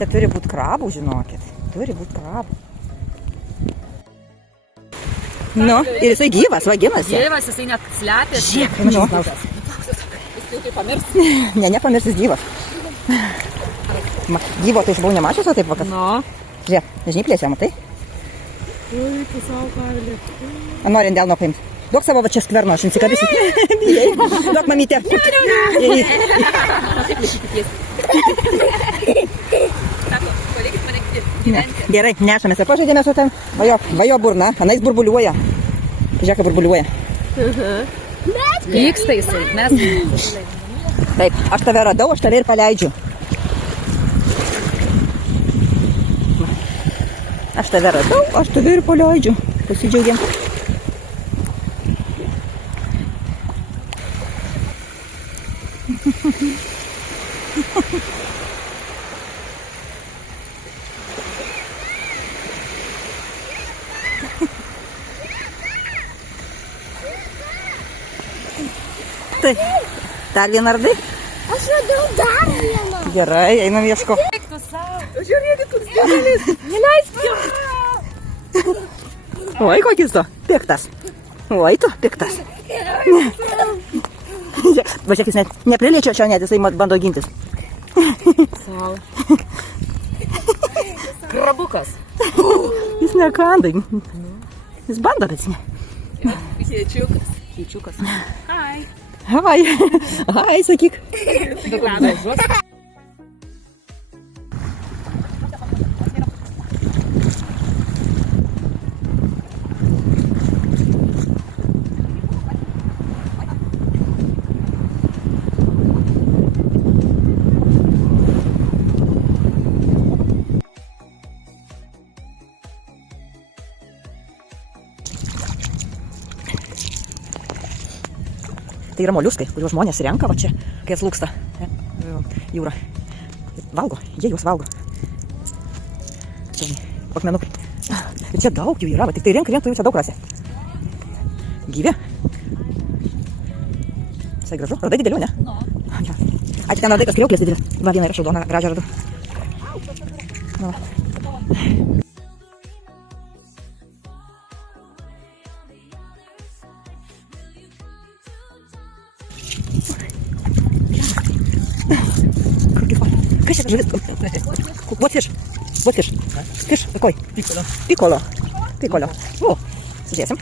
Čia turi būti krabų, žinokit. Turi būti krabų. Nu, ir jisai gyvas, vaginasi. Gyvas, jisai net slepiasi. Žiūrėk, nu. Jis tai pamirs. Ne, nepamirs, jis gyvas. Gyvo, tai aš buvau nemačius, o taip vakas. No. Žiūrėk, žinai plėsia, matai? Ui, pusiau kailį. Nori ant delno paimti. Duok savo va čia skverno, aš insikabysiu. Bijai. Duok mamytė. Taip laikyti tiesi. Sako, palikit mane gyventi. Gerai, nešamės ir pažaidėme su ten. Vajo burna, anais burbuliuoja. Žiūrėk, kaip burbuliuoja. Pyksta jisai, mes... Taip, aš tave radau, aš tave ir paleidžiu. Aš tave radau, aš tave ir paleidžiu. Pasidžiaugiam. Tai, dar vieną radai? Aš radau dar vieną. Gerai, einam ieško. Eik tu savo. Žiūrėkit, koks didelis. Neleisk jo. Oi, kokis tu, piktas. Oi, tu, piktas. Va, žiūrėk, jis net nepriliečia čia, net jisai bando gintis. Savo. Krabukas. Jis nekanda. Jis bando, bet ne. Kiečiukas. Kiečiukas. Hai. Hai, hai, sakyk. Tai yra moliuskai, kuriuos žmonės renka va čia, kai atslūksta jūra. Valgo, jie juos valgo. Akmenukai. Ir čia daug jų yra, va tik tai renka, tu jų čia daug rasi. Gyvi. Visai gražu. Radai didelių, ne? No. Ai, ten radai, kas kriauklės didelės. Va, vieną yra šaudoną, gražią radu. Nu, va. Kas čia žuvis? What fish? What fish? Fish, какой? Пикколо. Пикколо. О, сидėsim.